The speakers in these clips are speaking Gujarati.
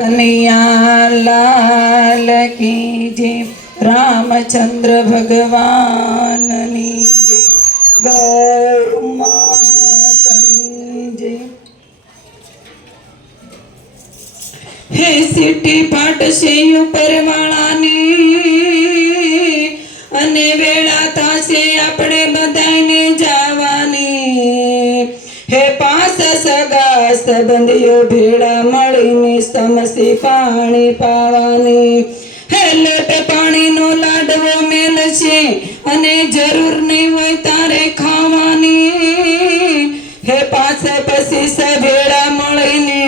કનૈયા લાલ કી જે રામચંદ્ર ભગવાનની જય ગૌ હે સિટી પાટશે ઉપર વાળાની અને વેળા તાસે આપણે સગા સંબંધીઓ ભેળા મળીને સમસી પાણી પાવાની. હેલે તે પાણીનો લાડવો મેલ છે અને જરૂર નહીં હોય તારે ખાવાની. હે પાસે પછી સભેળા મળીને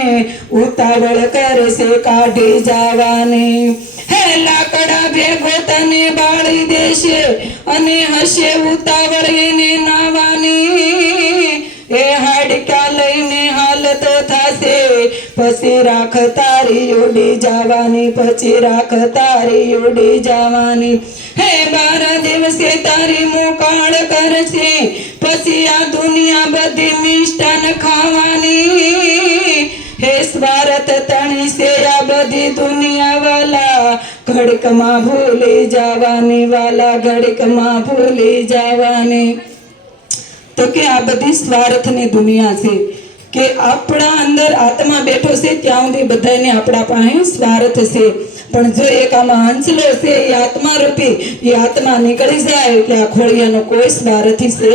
ઉતાવળ કરશે કાઢી જવાની. હે લાકડા ભેગો તને બાળી દેશે અને હશે ઉતાવળ એને નાવાની. પછી રાખ તારી ઉડી જવાની, પછી રાખ તારી ઉડી જવાની. હે બારા દિવસે તારી મોકાળ કરશે, પછી આ દુનિયા બધી મિષ્ટાન ખાવાની. હે સ્વાર્થ તણી છે આ બધી દુનિયા વાલા ઘડકમાં ભૂલી જવાની વાલા, ઘડકમાં ભૂલી જવાની. તો કે આ બધી સ્વાર્થની દુનિયા છે. કે આપણા અંદર આત્મા બેઠો છે, ત્યાં સુધી બધાને આપણા પાસે સ્વાર્થ છે. પણ જો એક આમાં હંસલો છે, એ આત્મા રૂપી એ આત્મા નીકળી જાય એટલે આ ખોળિયાનો કોઈ સ્વાર્થી છે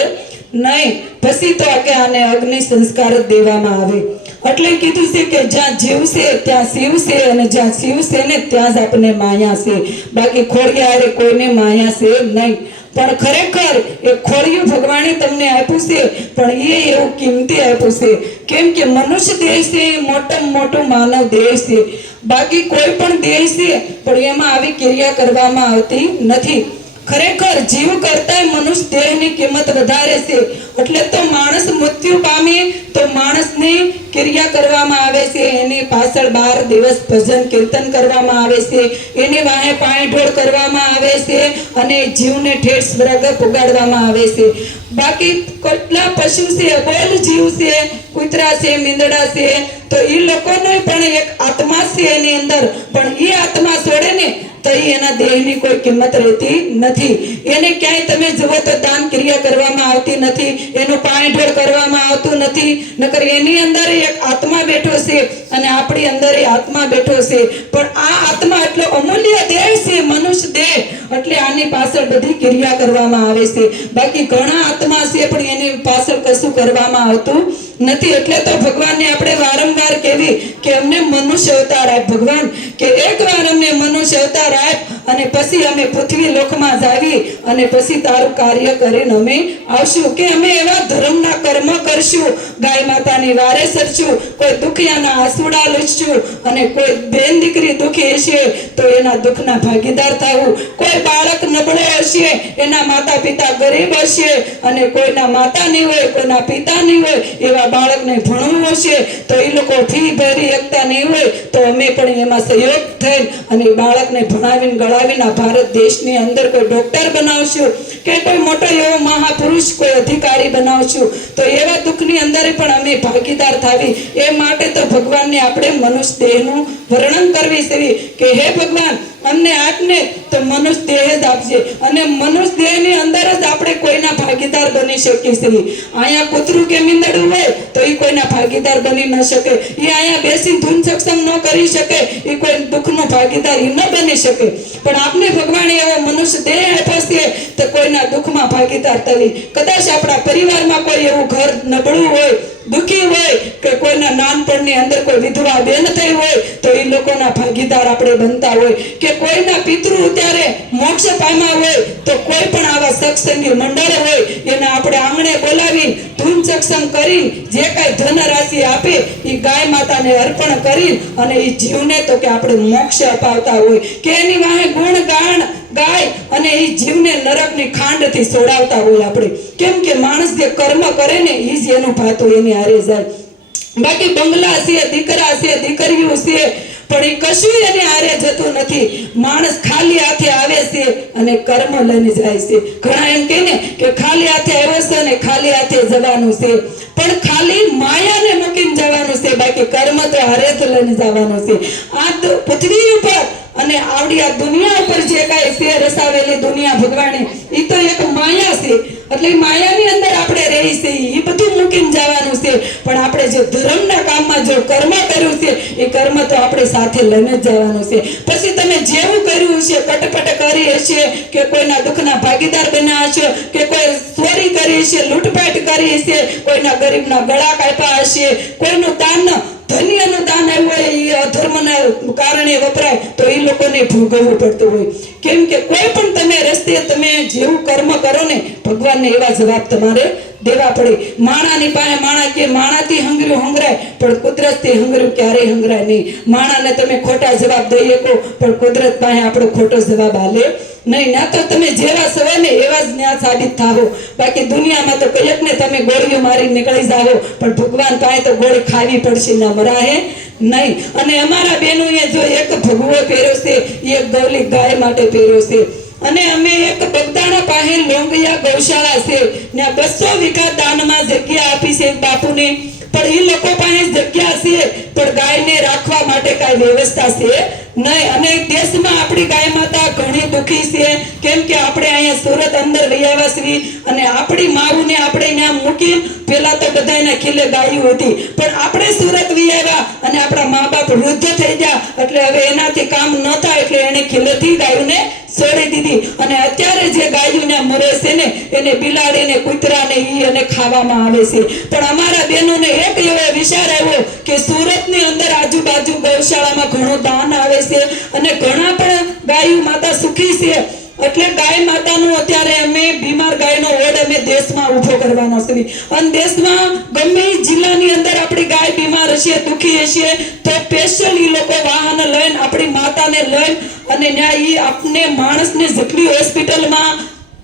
નહીં. પછી તો કે આને અગ્નિ સંસ્કાર દેવામાં આવે. એટલે કીધું છે કે જ્યાં જીવ ત્યાં શિવ અને જ્યાં શિવ ને ત્યાં જ આપણને માયા છે. બાકી ખોડિયા કોઈને માયા છે નહીં. પણ ખરેખર એ ખોડિયું ભગવાને તમને આપ્યું છે, પણ એ એવું કિંમતી આપ્યું છે. કેમ કે મનુષ્ય દેહ છે, એ મોટામાં મોટો માનવ દેહ છે. બાકી કોઈ પણ દેહ છે, પણ એમાં આવી ક્રિયા કરવામાં આવતી નથી. ખરેખર જીવ કરતાંય મનુષ્ય દેહની કિંમત વધારે છે. એટલે તો માણસ મૃત્યુ પામે તો માણસની ક્રિયા કરવામાં આવે છે. એની પાછળ બાર દિવસ ભજન કીર્તન કરવામાં આવે છે. એની વાહે પાણી ઢોળ કરવામાં આવે છે અને જીવને ઠેઠ સ્વર્ગ પુગાડવામાં આવે છે. બાકી કેટલા પશુ છે બોલ જીવ છે, કૂતરા છે, મીંદડા છે, તો એ લોકોનો પણ એક આત્મા છે એની અંદર. પણ એ આત્મા છોડે ને તો એના દેહની કોઈ કિંમત રહેતી નથી. એને ક્યાંય તમે જુઓ તો દાન ક્રિયા કરવામાં આવતી નથી, એનું પાણી ઢોળ કરવામાં આવતું નથી. નકર એની અંદર એક આત્મા બેઠો છે અને આપણી અંદર એ આત્મા બેઠો છે. પણ આ આત્મા એટલો અમૂલ્ય દેહ છે, મનુષ્ય દેહ. એટલે આની પાછળ બધી ક્રિયા કરવામાં આવે છે. બાકી ઘણા આત્મા છે, પણ એની પાછળ કશું કરવામાં આવતું નથી, એટલે તો ભગવાનને આપણે વારંવાર કહેવી કે અમને મનુષ્ય અવતાર આપ, ભગવાન. કે એકવાર અમને મનુષ્ય અવતાર આપ અને પછી અમે પૃથ્વી લોકમાં જાવી અને પછી તારું કાર્ય કરીને અમે આવશું. કે અમે એવા ધર્મના કર્મ કરશું, ગાય માતાની વારે સરશું, કોઈ દુખિયાના આસુડા લૂછશું અને કોઈ બેન દીકરી દુખી હશે તો એના દુઃખના ભાગીદાર થવું. કોઈ બાળક નબળે હશે, એના માતા પિતા ગરીબ હશે અને કોઈના માતા નહીં હોય, કોઈના પિતા નહીં હોય, એવા બાળકને ભણવું હશે તો એ લોકો ફી ભરી શકતા નહીં હોય તો અમે પણ એમાં સહયોગ થઈ અને બાળકને ભણાવીને ગળાવીને આ ભારત દેશની અંદર કોઈ ડૉક્ટર બનાવશું કે કોઈ મોટો એવો મહાપુરુષ કોઈ અધિકારી બનાવશું તો એવા દુઃખની અંદર પણ અમે ભાગીદાર થાવી એ માટે તો ભગવાનને આપણે મનુષ્ય દેહનું વર્ણન કરવી છે કે હે ભગવાન અમને આપને તો મનુષ્ય દેહ જ આપશે અને મનુષ્ય દેહની અંદર જ આપણે કોઈના ભાગીદાર બની શકીએ અહીંયા કૂતરું કે મીંદડું હોય તો એ કોઈના ભાગીદાર બની ન શકે. એ અહીંયા બેસી ધૂન સક્ષમ ન કરી શકે. એ કોઈ દુઃખનો ભાગીદાર એ ન બની શકે. પણ આપને ભગવાને એવો મનુષ્ય દેહ આપ્યો તો કોઈના દુઃખમાં ભાગીદાર થવી કદાચ આપણા પરિવારમાં કોઈ એવું ઘર નબળું હોય દુઃખી હોય કે કોઈના નાનપણની અંદર કોઈ વિધવા બેન થઈ હોય, તો એ લોકોના ભાગીદાર આપણે બનતા હોય. કે કોઈના પિતૃ ત્યારે મોક્ષ પામ્યા હોય, તો કોઈ પણ આવા સત્સંગી મંડળ હોય, એને આપણે આંગણે બોલાવી ધૂન સત્સંગ કરી જે કાંઈ ધન રાશિ આપે એ ગાય માતાને અર્પણ કરી અને એ જીવને તો કે આપણે મોક્ષ અપાવતા હોય. કે એની વાહે ગુણ ગાણ ગાય અને એ જીવને નરકની ખાંડથી સોડાવતા હોય આપણે. કેમ કે માણસ જે કર્મ કરે ને એ જ એનું ભાતું એની હારે જાય. બાકી બંગલા છે, દીકરા છે, દીકરીઓ છે, પણ એ કશું એને આરે જતું નથી. માણસ ખાલી હાથે આવે છે અને કર્મ લઈને જાય છે. ઘણા એમ કહે ને કે ખાલી હાથે આવ્યો છે અને ખાલી હાથે જવાનું છે. પણ ખાલી માયાને મૂકીને જવાનું છે. બાકી કર્મ તો હારે જ લઈને જવાનું છે. આ તો પૃથ્વી ઉપર અને આવડી આ દુનિયા ઉપર જે કાંઈ છે રસાવેલી દુનિયા ભગવાને એ તો એક માયા છે. એટલે માયાની અંદર આપણે રહી છે એ બધું મૂકીને જવાનું છે. પણ આપણે જે ધર્મના કામમાં જો કર્મ કર્યું છે, એ કર્મ તો આપણે સાથે લઈને જ જવાનું છે. પછી તમે જેવું કર્યું છે કટપટ કરી હશે, કે કોઈના દુઃખના ભાગીદાર બન્યા હશે, કે કોઈ ચોરી કરી હશે, લૂંટપાટ કરી હશે, કોઈના ગરીબના ગળા કાપ્યા હશે, કોઈનું દાન, ધન્યનું દાન આવ્યું હોય એ અધર્મના કારણે વપરાય. ભોગવવું પડતું હોય. કેમ કે કોઈ પણ તમે રસ્તે તમે જેવું કર્મ કરો ને, ભગવાનને એવા જવાબ તમારે દેવા પડે. માણાની પાસે માણા કે માણાથી હંગર્યું હંગરાય, પણ કુદરતથી હંગર્યું ક્યારેય હંગરાય નહીં. માણાને તમે ખોટા જવાબ દઈ શકો, પણ કુદરત પાસે આપણો ખોટો જવાબ આલે નહીં ના તો તમે જેવા સવે ને એવા જ ન્યા સાબિત થાવો. બાકી દુનિયામાં તો કયક ને તમે ગોળીઓ મારી નીકળી જાઓ, પણ ભગવાન પાસે તો ગોળી ખાવી પડશે ના મરાહે. નહીં, અને અમારા બહેનોએ જો એક ભગવો પહેર્યો છે એક ગૌલી ગાય માટે પહેર્યો છે. અને અમે એક બગદાણા પાસે લોંગિયા ગૌશાળા છે, ત્યાં બસો વીઘા દાનમાં જગ્યા આપી છે બાપુને. પણ એ લોકો પાસે જગ્યા છે, પણ ગાયને રાખવા માટે કાંઈ વ્યવસ્થા છે? નહીં, અને દેશમાં આપણી ગાય માતા ઘણી દુઃખી છે. કેમ કે આપણે અહીંયા સુરત અંદર લઈ છીએ અને આપણી માવુને આપણે અહીંયા મૂકી પેલા તો બધા એના ખીલે ગાયું હતી. પણ આપણે સુરત આવ્યા અને આપણા મા બાપ વૃદ્ધ થઈ ગયા. એટલે હવે એનાથી કામ ન થાય એટલે એને ખીલેથી ગાયુંને છોડી દીધી. અને અત્યારે જે ગાયુને મરે છે ને, એને બિલાડીને, કૂતરાને ઈ અને ખાવામાં આવે છે. પણ અમારા બહેનોને એક એવો વિચાર આવ્યો કે સુરતની અંદર આજુબાજુ ગૌશાળામાં ઘણું દાન આવે છે. અને ઘણા પણ ગાયું માતા સુખી છે. એટલે ગાય માતાનું અત્યારે અમે બીમાર ગાયનો વોર્ડ અમે દેશમાં ઊભો કરવાનો છે. અને દેશમાં ગમે જિલ્લાની અંદર આપણી ગાય બીમાર હશે, દુખી હશે, તો સ્પેશિયલ એ લોકો વાહન લઈને આપણી માતાને લઈને અને ન્યાય એ આપને માણસને જેટલી હોસ્પિટલમાં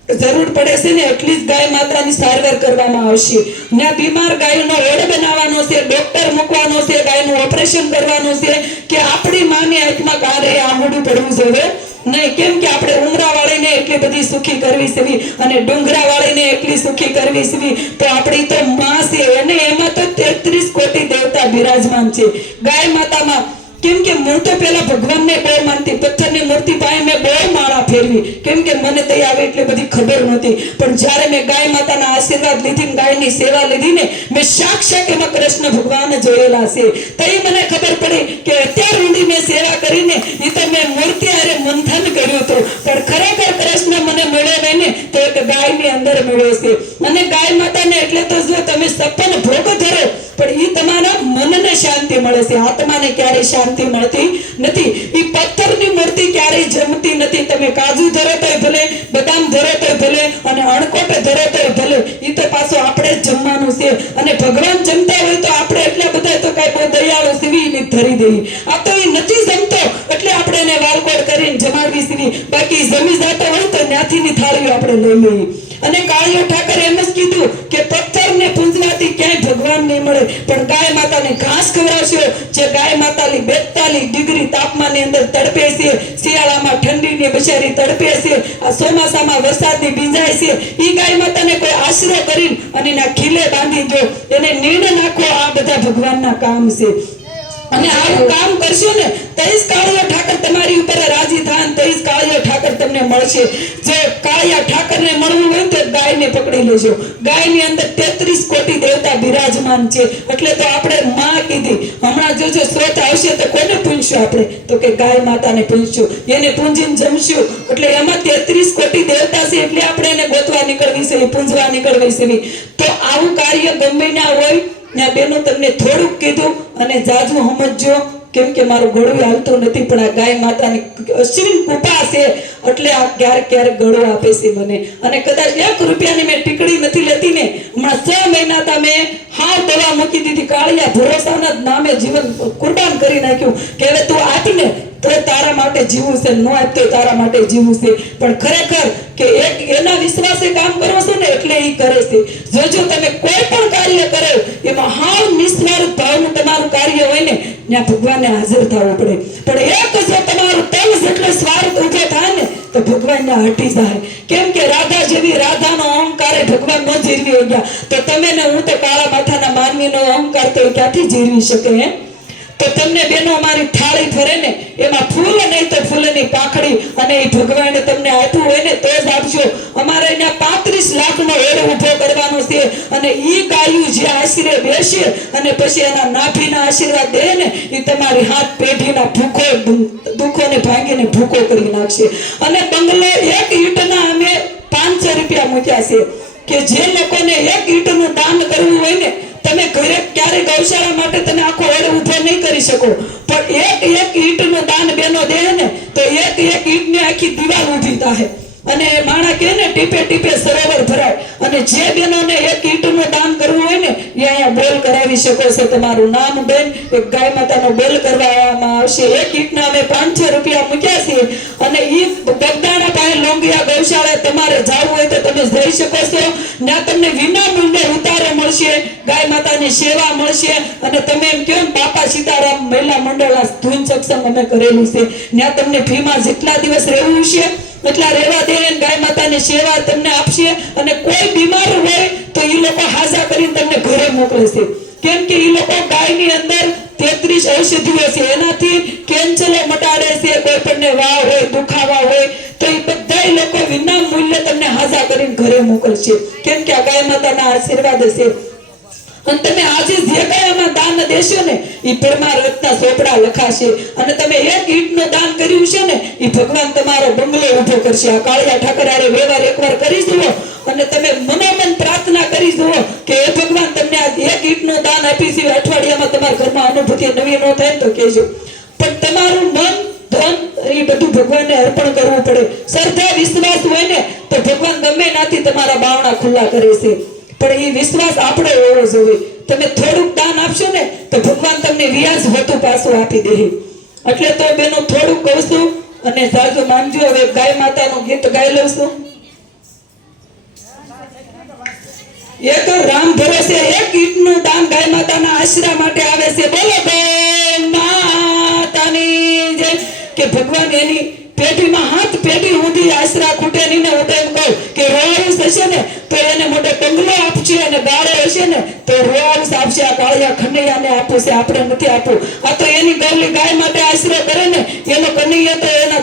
જરૂર પડે છે ને એટલી જ ગાય માતાની સારવાર કરવામાં આવશે. ને બીમાર ગાયનો રેડ બનાવવાનો છે ડોક્ટર મૂકવાનો છે, ગાયનું ઓપરેશન કરવાનું છે, કે આપણી માની આંખમાં કારે આંગળું પડવું જોઈએ. નહીં કેમ કે આપણે ઉમરાવાળીને એટલી બધી સુખી કરવી છે અને ડુંગરાવાળીને એટલી સુખી કરવી છે તો આપણી તો માં છે. અને એમાં તો તેત્રીસ કોટી દેવતા બિરાજમાન છે. ગાય માતામાં કેમ કે હું તો પેલા ભગવાનને બહુ માનતી, પથ્થરની મૂર્તિ પાસે મેં બહુ માળા ફેરવી. કેમ કે મને તે આવે એટલી બધી ખબર નહોતી. પણ જ્યારે મેં ગાય માતાના આશીર્વાદ લીધી ગાયની સેવા લીધી ને મેં સાક્ષાત એમાં કૃષ્ણ ભગવાન જોયેલા છે. તઈ મને ખબર પડી કે અત્યાર સુધી મેં સેવા કરીને એ તો મેં મૂર્તિ હારે મંથન કર્યું હતું. પણ ખરેખર કૃષ્ણ મને મળ્યો નહીં ને, તો એક ગાયની અંદર મળ્યો છે. અને ગાય માતાને એટલે તો જો તમે સપન ભોગ ધરો તમારા મનને શાંતિ મળે છે, આત્માને ક્યારે શાંતિ મળતી નથી. એ પથ્થરની મૂર્તિ ક્યારે જમતી નથી. તમે કાજુ ધરો તોય ભલે, બદામ ધરો તોય ભલે અને અણકોટ ધરો તોય ભલે એ તો પાછું આપણે જ જમવાનું છે. અને ભગવાન જમતા હોય તો આપણે એટલા બધા તો કાંઈ બહુ દયાળો સીવી ને ધરી દઈએ. આ તો એ નથી જમતો, એટલે આપણે એને વાલકોડ કરીને જમાડવી સીવી બાકી જમી જતો હોય તો ત્યાંથીની થાળીઓ આપણે લઈ લઈએ. અને કાળીઓ ઠાકર એમ જ કીધું કે ભગવાન નહીં મળે. પણ ગાય માતાને ઘાસ ખવડાવશો, જે ગાય માતાની બેતાલીસ ડિગ્રી તાપમાનની અંદર તડપે છે. શિયાળામાં ઠંડીની બિચારી તડપે છે. આ ચોમાસામાં વરસાદની ભીંજાય છે. ઈ ગાય માતાને કોઈ આશરો કરીને અને એના ખીલે બાંધી દો એને નીણ નાખો, આ બધા ભગવાનના કામ છે. અને આવું કામ કરશો ને તઈસ કાળિયા ઠાકર તમારી ઉપર રાજી થાય ને કાળિયા ઠાકર તમને મળશે. જે કાળિયા ઠાકરને મળવું હોય તો ગાયને પકડી લેજો. ગાયની અંદર તેત્રીસ કોટી દેવતા બિરાજમાન છે. એટલે તો આપણે માં કીધી, હમણાં જોજો સ્રોત આવશે તો કોને પૂછશું આપણે? તો કે ગાય માતાને પૂછશું. એને પૂંજીને જમશું. એટલે એમાં તેત્રીસ કોટી દેવતા છે એટલે આપણે એને ગોતવા નીકળવી છે પૂંજવા નીકળવી છે. તો આવું કાર્ય ગમે ના હોય ને બેનો તમને થોડુંક કીધું અને જાજુ સમજજો, કેમ કે મારું ગળું હાલતું નથી, પણ આ ગાય માતાની અશ્વિન કૃપા છે, એટલે આ ક્યારેક ક્યારેક ગળો આપે છે મને. અને કદાચ એક રૂપિયાની મેં ટીકડી નથી લેતી ને, હમણાં છ મહિના તમે હાવ દવા મૂકી દીધી, કાળિયા ભરોસાના નામે જીવન કુરબાન કરી નાખ્યું, કે હવે તું આપીને તો તારા માટે જીવવું છે, ન આપતો તારા માટે જીવવું છે. પણ ખરેખર કે એક એના વિશ્વાસે કામ કરો છો ને, એટલે એ કરે છે. જો જો તમે કોઈ પણ કાર્ય કરે, એમાં હાવ નિસ્વાર્થ ભાવનું તમારું કાર્ય હોય ને, ત્યાં ભગવાનને હાજર થવું પડે. પણ એક જો તમારું તન જેટલો સ્વાર્થ ઊભો થાય ને, તો ભગવાનને હટી જાય. કેમ કે રાધા જેવી રાધાનો અહંકાર ભગવાન ન જીરવી ગયા. તો તમે ને હું તો કાળા માથાના માનવીનો અહંકાર તો ક્યાંથી જીરવી શકે એમ તો તમને બેનો અમારી થાળી ભરે ને, એમાં ફૂલ નહીં તો ફૂલની પાખડી અને એ ભગવાને તમને આપ્યું હોય ને તો જ આપજો. અમારે અહીંયા પાંત્રીસ લાખનો વેરો ઊભો કરવાનો છે અને એ ગાયું જે આશરે બેસે અને પછી એના નાભીના આશીર્વાદ દે ને એ તમારી હાથ પેઢીના ભૂખો, દુઃખોને ભાંગીને ભૂખો કરી નાખશે. અને બંગલો એક ઈંટના અમે પાંચસો રૂપિયા મૂક્યા છે કે જે લોકોને એક ઈંટનું દાન કરવું હોય ને તમે ઘરે ક્યારે ગૌશાળા માટે તમે આખો હેડ ઊભો નહીં કરી શકો. પણ એક એક ઈંટનું દાન બેનો દે ને તો એક એક ઈંટની આખી દિવાલ ઊભી થાય. અને માણા કે ને, ટીપે ટીપે સરોવર ભરાય. અને જે બેનોને એક ઈંટનું દાન કરવું હોય ને, એ અહીંયા બેલ કરાવી શકો છો. તમારું નામ બેન એક ગાય માતાનો બેલ કરવામાં આવશે. એક ઈંટના અમે પાંચસો રૂપિયા મૂક્યા છે અને ઈ બગદાણા પાસે લોંગિયા ગૌશાળા તમારે જાવું હોય તો તમે જઈ શકો છો. ત્યાં તમને વિના મૂલ્યે ઉતારો મળશે, ગાય માતાની સેવા મળશે. અને તમે એમ ને, બાપા સીતારામ મહિલા મંડળના ધૂન સત્સંગ અમે કરેલું છે. ત્યાં તમને ફીમાં જેટલા દિવસ રહેવું છે એટલા રહેવા દે અને ગાય માતાની સેવા તમને આપશે અને કોઈ બીમાર હોય તો એ લોકો હાજા કરીને તમને ઘરે મોકલશે. કેમ કે એ લોકો ગાયની અંદર તેત્રીસ ઔષધિઓ છે. એનાથી કેન્સરો મટાડે છે. કોઈ પણ વાવ હોય, દુખાવા હોય, તો એ બધા લોકો વિના મૂલ્ય તમને હાજા કરીને ઘરે મોકલશે. કેમ કે આ ગાય માતાના આશીર્વાદ છે અને તમે આજે જે કઈ આમાં દાન દેશો ને એ પરમા રત્ના સોપડા લખાશે. અને તમે એક ઈંટનું દાન કર્યું છે ને એ ભગવાન તમારો બંગલો ઊભો કરશે. આ કાળિયા ઠાકર હારે વ્યવહાર એકવાર કરી જુઓ અને તમે મનોમન પ્રાર્થના કરી જુઓ કે એ ભગવાન, તમને આ એક ઈંટનું દાન આપી છે. અઠવાડિયામાં તમારા ઘરમાં અનુભૂતિ નવી ન થાય તો કહેજો. પણ તમારું મન, ધન, એ બધું ભગવાનને અર્પણ કરવું પડે. શ્રદ્ધા, વિશ્વાસ હોય ને, તો ભગવાન ગમે નાથી તમારા બાવણા ખુલ્લા કરે છે. પણ એ વિશ્વાસ આપણે હોવો જોઈએ. તમે થોડુંક દાન આપશો ને, તો ભગવાન તમને વ્યાજ હોતું પાછું આપી દે. એટલે તો બેનો થોડુંક કહું છું અને સાજુ માનજો, હવે ગાય માતાનું ગીત ગાઈ લઉં છું. એક રામ ભરોસે એક ઈંટનું દાન ગાય માતાના આશરા માટે આવે છે. બોલો બે માતાની જય કે ભગવાન એની પેઢીમાં હાથ પેઢી સુધી આશરા ખૂટે નહીં ને હું એમ કહું કે રોવાળું થશે ને તો એને મોટે બંગલો ને, તો કરે ને, એનો કનૈયા તો એના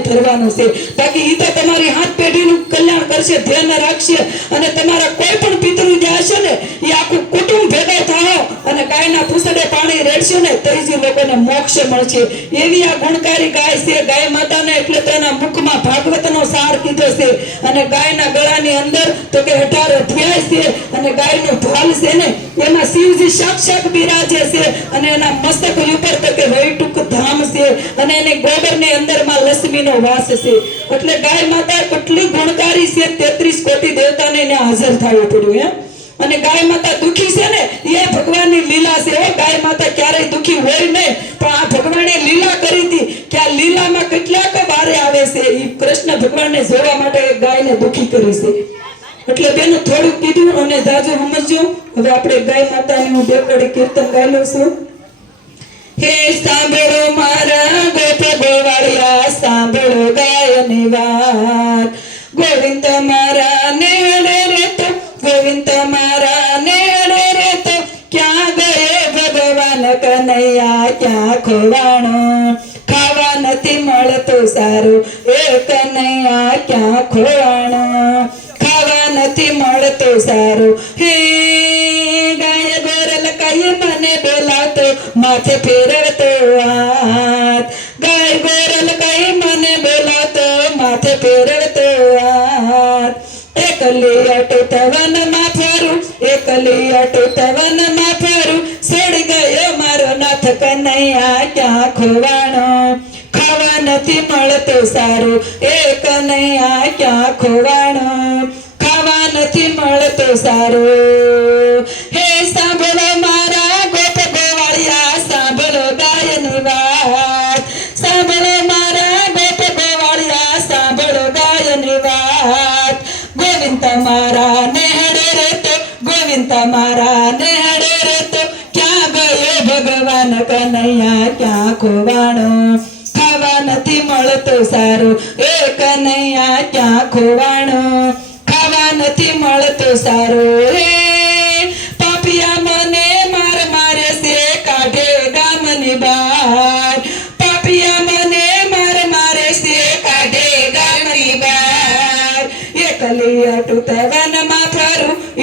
ધરવાનો છે. બાકી એ તો તમારી હાથ પેઢીનું કલ્યાણ કરશે, ધ્યાન રાખશે, અને તમારા કોઈ પણ પિતૃ જે હશે ને એ આખું કુટુંબ ભેગો થાઓ અને ગાયના પૂસડે પાણી રેડશે ને તો લોકોને મોક્ષ મળશે. એવી આ ગુણકારી ગાય છે, ગાય માતાને એટલે તો એના મુખમાં ભાગવતનો સાર કીધો છે. અને ગાયના ગળાની અંદર તો કે અઢાર અધ્યાય છે અને ગાયનો ઢોલ છે ને, એમાં શિવજી સાક્ષાત બિરાજે છે અને એના મસ્તક ઉપર તો કે વૈટુક ધામ છે અને એને ગોબરની અંદરમાં લક્ષ્મીનો વાસ છે. એટલે ગાય માતા કેટલી ગુણકારી છે, તેત્રીસ કોટી દેવતાને એને હાજર થવું પડ્યું એમ અને ગાય માતા દુખી છે ને, એ ભગવાનની લીલા છે. હો, ગાય માતા ક્યારેય દુખી હોય નહીં. પણ આ ભગવાને લીલા કરી હતી કે આ લીલામાં કેટલાક વારે આવે છે. એ કૃષ્ણ ભગવાનને જોવા માટે ગાયને દુખી કરી છે. એટલે બેનું થોડુંક કીધું અને જાજુ સમજજો. હવે આપણે ગાય માતાની હું બેકડે કીર્તન ગાઈ છું. હે સાંભળો મારા ગોપ ગોવાળિયા, સાંભળો ગાયની વાત ખોવાણો ખાવા નથી મળતું સારું. એ કનૈયા ક્યાં ખોવાણો? ખાવા નથી મળતું સારું. હે, ગાય ગોરલ કઈ મને બોલાતો માથે ફેરવતો હાથ. ગાય ગોરલ નથી મળતું સારું. એ કનૈયા ક્યાં ખોવાણો ખાવા નથી મળતું સારું. હે સાંભળો મારા ગોપ ગોવાળિયા, સાંભળો ગાયની વાત. સાંભળો મારા ગોપ ગોવાળિયા, સાંભળો ગાયની વાત. ગોવિંદ તમારા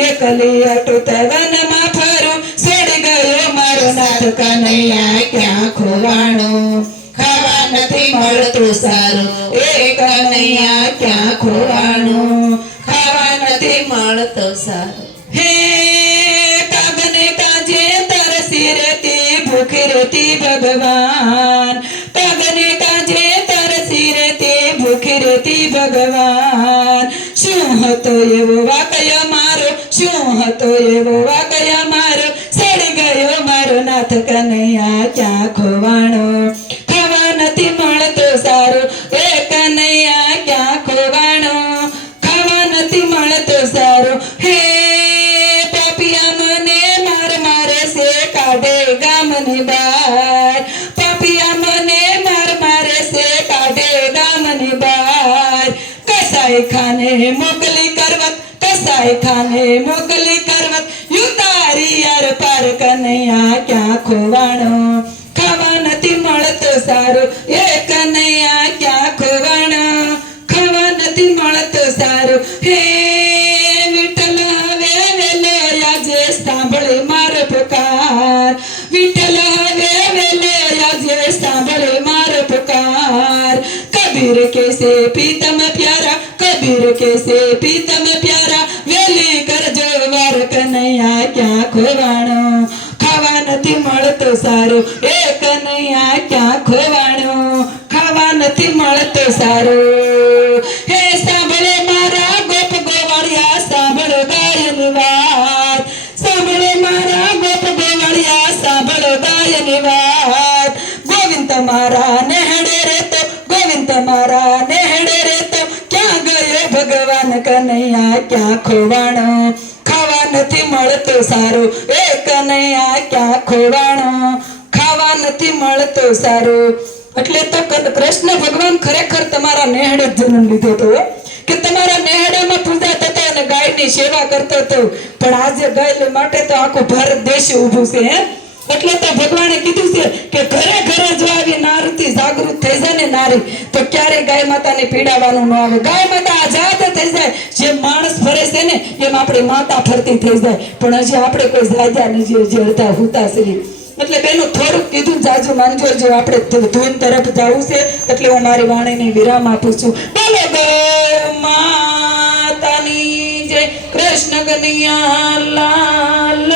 એકલી અટુત વનમાં ફરું છોડી ગયો મારો નાથ કનૈયા ક્યાં ખોવાણો ખાવા નથી મળતું સારું એ કનૈયા ક્યાં ખોવાણો ખાવા નથી મળતો સારો હે કાગને કાજે તરસી રહેતી ભૂખી રહેતી ભગવાન કાગને કાજે તરસી રહેતી ભૂખી રહેતી ભગવાન શું હતો એવો વાકયો મારો શું હતો એવો વાકયો મારો સડી ગયો મારો નાથ કનૈયા ક્યાં ખોવાણો? એ કનૈયા ક્યાં ખોવાણો ખાવા નથી મળતો સારું હે વિઠ્ઠલ હવે વેલે આજે સાંભળે મારો પુકાર વિઠ્ઠલ હવે વેલે આજે સાંભળે મારો પુકાર કબીર કેસે પીતમ પ્યારા કબીર કેસે પીતમ પ્યારા વેલી કરજો વાર કનૈયા ક્યાં ખોવાણો ખાવા નથી મળતો સારું એ કનૈયા ક્યાં ખોવાણો ખાવા ક્યાં ખોવાણો? ખાવા નથી મળતું સારું. એ કનૈયા ક્યાં ખોવાણો? ખાવા નથી મળતું સારું. એટલે તો કૃષ્ણ ભગવાન ખરેખર તમારા નેહડે જન્મ લીધો હતો કે તમારા નેહડામાં પૂજા થતો અને ગાયની સેવા કરતો હતો. પણ આજે ગાય માટે તો આખો ભારત દેશ ઊભું છે, હે. એટલે તો ભગવાને કીધું છે કે ઘરે ઘરે જો આવી નારીથી જાગૃત થઈ જાય ને નારી, તો ક્યારે ગાય માતાને પીડાવાનું ન આવે. ગાય માતા આઝાદ થઈ જાય. જે માણસ ફરે છે ને, એમ આપણી માતા ફરતી થઈ જાય. પણ હજી આપણે કોઈ જાજા નથી જે અડધા હુતા શ્રી એટલે બેનું થોડુંક કીધું, જાજુ માનજો, જો આપણે ધૂન તરફ જવું છે, એટલે હું મારી વાણીને વિરામ આપું છું. બોલો ગૌ માતાની જય. કૃષ્ણ કનૈયા લાલ